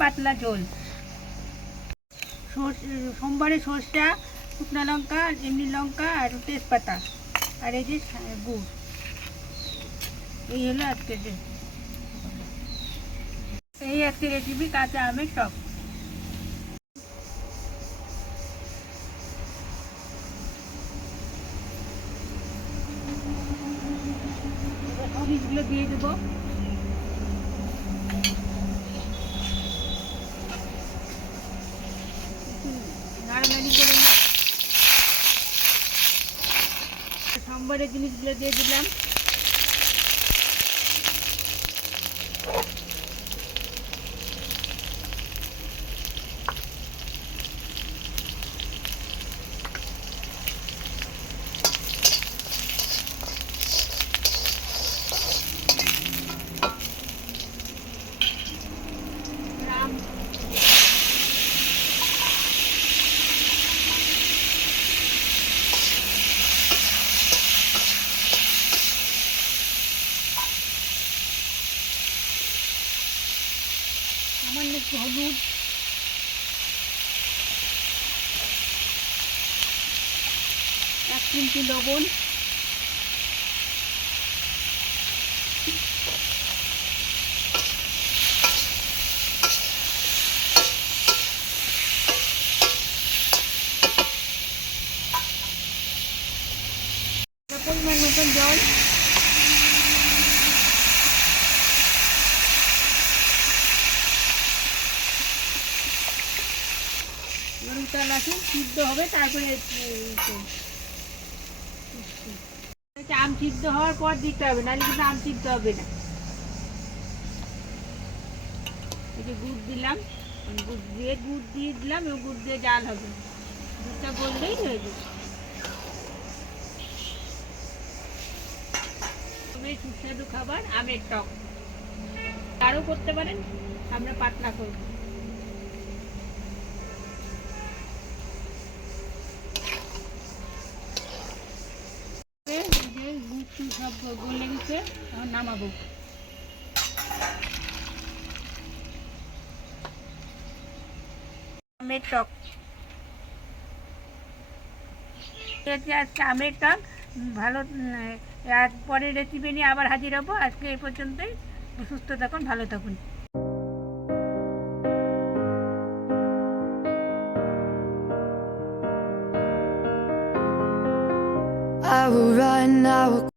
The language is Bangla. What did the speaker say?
পাতলা ঝোল। সোমবারে সর্ষা, শুকনো লঙ্কা, এমনি লঙ্কা আর তেজপাতা, আর এই যে গুড়। এই হলো আজকের রেসিপি কাঁচা আমের টক। জিনিসগুলো দিয়ে দেবো। নাড়ানাড়ি করে সোমবারের জিনিসগুলো দিয়ে দিলাম। সামান্য একটু হলুদ, এক চিমটি লবণ, পরিমাণ মতন জল। চাল আছে সিদ্ধ হবে, তারপরে আম সিদ্ধ হওয়ার পর দিতে হবে, নাহলে কিন্তু আম সিদ্ধ হবে না। এই যে গুড় দিলাম, গুড় দিয়ে দিলাম এবং গুড় দিয়ে জাল হবে। দুধটা বললেই হয়ে যাবে। সুস্বাদু খাবার আমের টক আরও করতে পারেন, আমরা পাতলা করব। গুড় সব গলে গেছে, এখন নামাবো। আমের টক আজকে আমের টক ভালো। আর পরের রেসিপি নিয়ে আবার হাজির হবো। আজকে এই পর্যন্তই। সুস্থ থাকুন, ভালো থাকুন। I will run, I will